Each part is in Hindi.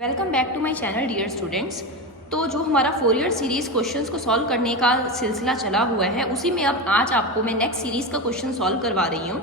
Welcome back to my channel dear students. तो जो हमारा फोरियर सीरीज़ क्वेश्चंस को सॉल्व करने का सिलसिला चला हुआ है उसी में अब आज आपको मैं नेक्स्ट सीरीज़ का क्वेश्चन सॉल्व करवा रही हूँ,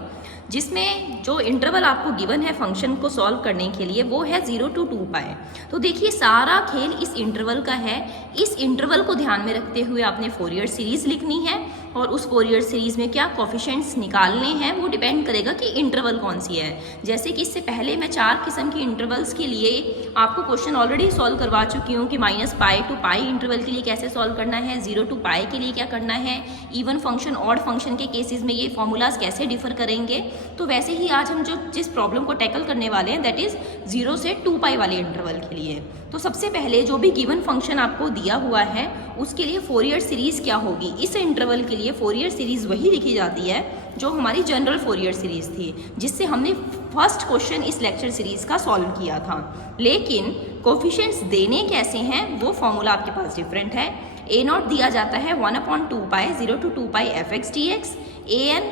जिसमें जो इंटरवल आपको गिवन है फंक्शन को सॉल्व करने के लिए वो है 0 to 2 पाई। तो देखिए सारा खेल इस इंटरवल का है। इस इंटरवल को ध्यान में रखते हुए आपने फोरियर सीरीज़ लिखनी है और उस फोरियर सीरीज़ में क्या कोफिशिएंट्स निकालने हैं वो डिपेंड करेगा कि इंटरवल कौन सी है। जैसे कि इससे पहले मैं 4 किस्म की इंटरवल्स के लिए आपको क्वेश्चन ऑलरेडी सॉल्व करवा चुकी हूँ कि -π to π इंटरवल के लिए कैसे सॉल्व करना है, 0 to π के लिए क्या करना है, इवन फंक्शन ऑड फंक्शन के केसेस में ये फॉर्मूलाज कैसे डिफर करेंगे। तो वैसे ही आज हम जिस प्रॉब्लम को टैकल करने वाले हैं दैट इज़ 0 से 2 पाई वाले इंटरवल के लिए। तो सबसे पहले जो भी गिवन फंक्शन आपको दिया हुआ है उसके लिए फोरियर सीरीज़ क्या होगी। इस इंटरवल के लिए फोरियर सीरीज़ वही लिखी जाती है जो हमारी जनरल फोरियर सीरीज़ थी, जिससे हमने फर्स्ट क्वेश्चन इस लेक्चर सीरीज़ का सॉल्व किया था। लेकिन कोफिशिएंट्स देने कैसे हैं वो फॉर्मूला आपके पास डिफरेंट है। a0 दिया जाता है 1/2 pi 0 to 2 pi fx dx, an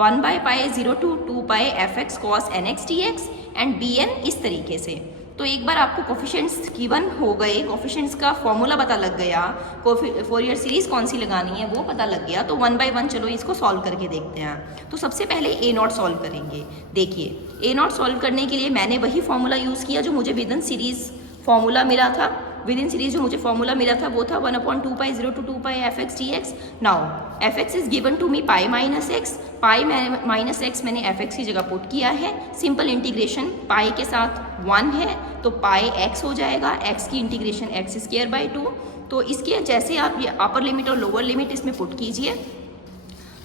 1/π 0 to 2 pi fx cos nx dx and bn इस तरीके से। तो एक बार आपको कोफिशिएंट्स गिवन हो गए, कोफिशिएंट्स का फॉर्मूला पता लग गया, फोरियर सीरीज कौन सी लगानी है वो पता लग गया, तो 1 by 1 चलो इसको सॉल्व करके देखते हैं। तो सबसे पहले a0 सॉल्व करेंगे। देखिए a0 सॉल्व करने के लिए मैंने वही फॉर्मूला यूज़ किया जो मुझे विद इन सीरीज फॉर्मूला मिला था। विद इन सीरीज जो मुझे फॉर्मूला मिला था वो था 1/2 pi 0 to 2 pi fx dx। Now fx is given to me pi minus x, pi minus x मैंने fx की जगह पुट किया है। सिंपल इंटीग्रेशन पाई के साथ 1 है तो पाई x हो जाएगा, x की इंटीग्रेशन x²/2। तो इसके जैसे आप ये अपर लिमिट और लोअर लिमिट इसमें पुट कीजिए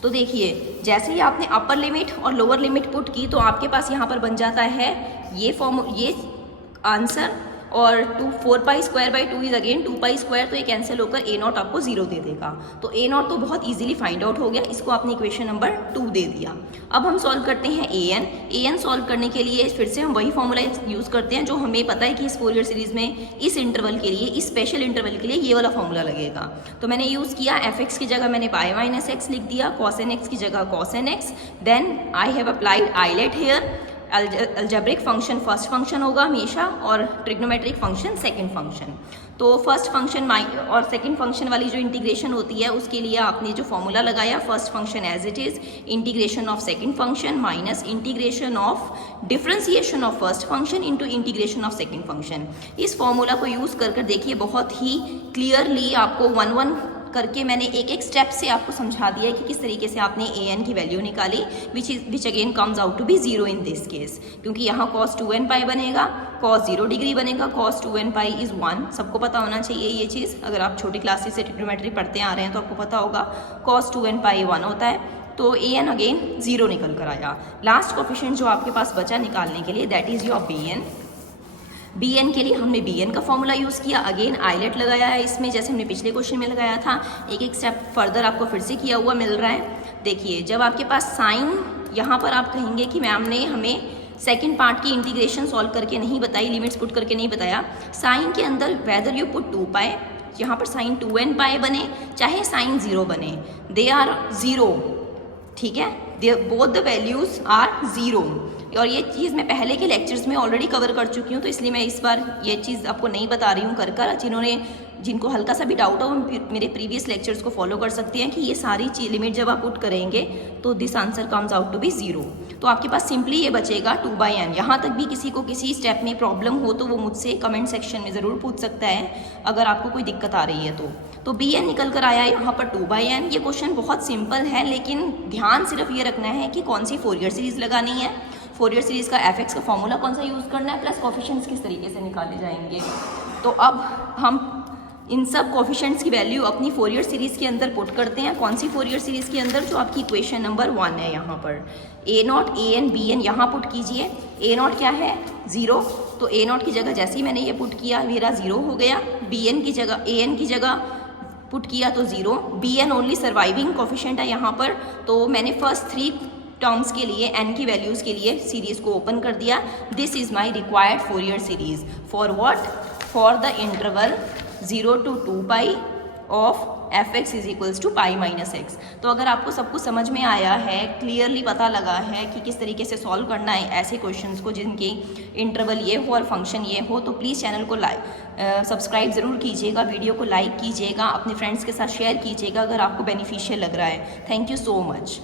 तो देखिए जैसे ही आपने अपर लिमिट और लोअर लिमिट पुट की तो आपके पास यहाँ पर बन जाता है ये आंसर। और 4π² इज अगेन 2π², तो ये कैंसिल होकर a0 आपको 0 दे देगा। तो a0 तो बहुत इजीली फाइंड आउट हो गया, इसको आपने इक्वेशन नंबर 2 दे दिया। अब हम सॉल्व करते हैं an सॉल्व करने के लिए फिर से हम वही फॉर्मूला यूज़ करते हैं जो हमें पता है कि इस फोरियर सीरीज में इस इंटरवल के लिए, इस स्पेशल इंटरवल के लिए ये वाला फॉर्मूला लगेगा। तो मैंने यूज़ किया fx की जगह मैंने पाई माइनस एक्स लिख दिया, cos nx की जगह cos nx, then I have applied ILATE here. Algebraic function first function होगा हमेशा और ट्रिग्नोमेट्रिक फंक्शन सेकंड फंक्शन। तो फर्स्ट फंक्शन और सेकंड फंक्शन वाली जो इंटीग्रेशन होती है उसके लिए आपने जो फॉर्मूला लगाया first function as it is integration of second function minus integration of differentiation of first function into integration of second function. इस फॉर्मूला को यूज़ कर देखिए बहुत ही क्लियरली आपको 1-1 करके मैंने एक स्टेप से आपको समझा दिया है कि किस तरीके से आपने an की वैल्यू निकाली which again comes out to be 0 in this case, क्योंकि यहाँ cos 2n पाई बनेगा, cos 0 डिग्री बनेगा, cos 2n पाई इज़ 1। सबको पता होना चाहिए ये चीज़, अगर आप छोटी क्लासेस से ट्रिग्नोमेट्री पढ़ते आ रहे हैं तो आपको पता होगा cos 2n पाई 1 होता है। तो an अगेन 0 निकल कर आया। लास्ट कोफिशिएंट जो आपके पास बचा निकालने के लिए दैट इज़ योर bn के लिए हमने bn का फॉर्मूला यूज़ किया, अगेन आइलेट लगाया है इसमें जैसे हमने पिछले क्वेश्चन में लगाया था। एक स्टेप फर्दर आपको फिर से किया हुआ मिल रहा है। देखिए जब आपके पास साइन, यहाँ पर आप कहेंगे कि मैम ने हमें सेकंड पार्ट की इंटीग्रेशन सॉल्व करके नहीं बताई, लिमिट्स पुट करके नहीं बताया। साइन के अंदर वेदर यू पुट 2 पाई, यहाँ पर साइन 2n पाई बने चाहे साइन 0 बने, दे आर 0, ठीक है, बोथ द वैल्यूज आर 0। और ये चीज़ मैं पहले के लेक्चर्स में ऑलरेडी कवर कर चुकी हूँ, तो इसलिए मैं इस बार ये चीज़ आपको नहीं बता रही हूँ। जिनको हल्का सा भी डाउट हो मेरे प्रीवियस लेक्चर्स को फॉलो कर सकते हैं कि ये सारी लिमिट जब आप पुट करेंगे तो this answer comes out to be 0। तो आपके पास सिंपली ये बचेगा 2/n। यहाँ तक भी किसी को किसी स्टेप में प्रॉब्लम हो तो वो मुझसे कमेंट सेक्शन में ज़रूर पूछ सकता है अगर आपको कोई दिक्कत आ रही है तो bn निकल कर आया यहाँ पर 2/n। ये क्वेश्चन बहुत सिंपल है, लेकिन ध्यान सिर्फ ये रखना है कि कौन सी फोरियर सीरीज़ लगानी है, फोरियर सीरीज़ का fx का फॉर्मूला कौन सा यूज़ करना है, प्लस कोफिशिएंट्स किस तरीके से निकाले जाएंगे। तो अब हम इन सब कोफिशिएंट्स की वैल्यू अपनी फोरियर सीरीज़ के अंदर पुट करते हैं। कौन सी फोरियर सीरीज़ के अंदर, जो आपकी इक्वेशन नंबर 1 है। यहाँ पर a0 an bn यहाँ पुट कीजिए। a0 क्या है 0, तो a0 की जगह जैसे ही मैंने ये पुट किया मेरा 0 हो गया। bn की जगह an की जगह पुट किया तो 0। bn ओनली सर्वाइविंग कोफिशिएंट है यहाँ पर, तो मैंने फर्स्ट 3 टर्म्स के लिए n की वैल्यूज़ के लिए सीरीज़ को ओपन कर दिया। This is my required Fourier series for what, for the interval 0 to 2 pi of f x is equals to pi minus x. तो अगर आपको सब कुछ समझ में आया है, क्लियरली पता लगा है कि किस तरीके से सॉल्व करना है ऐसे क्वेश्चंस को जिनके इंटरवल ये हो और फंक्शन ये हो, तो प्लीज़ चैनल को सब्सक्राइब ज़रूर कीजिएगा, वीडियो को लाइक कीजिएगा, अपने फ्रेंड्स के साथ शेयर कीजिएगा अगर आपको बेनिफिशियल लग रहा है। Thank you so much.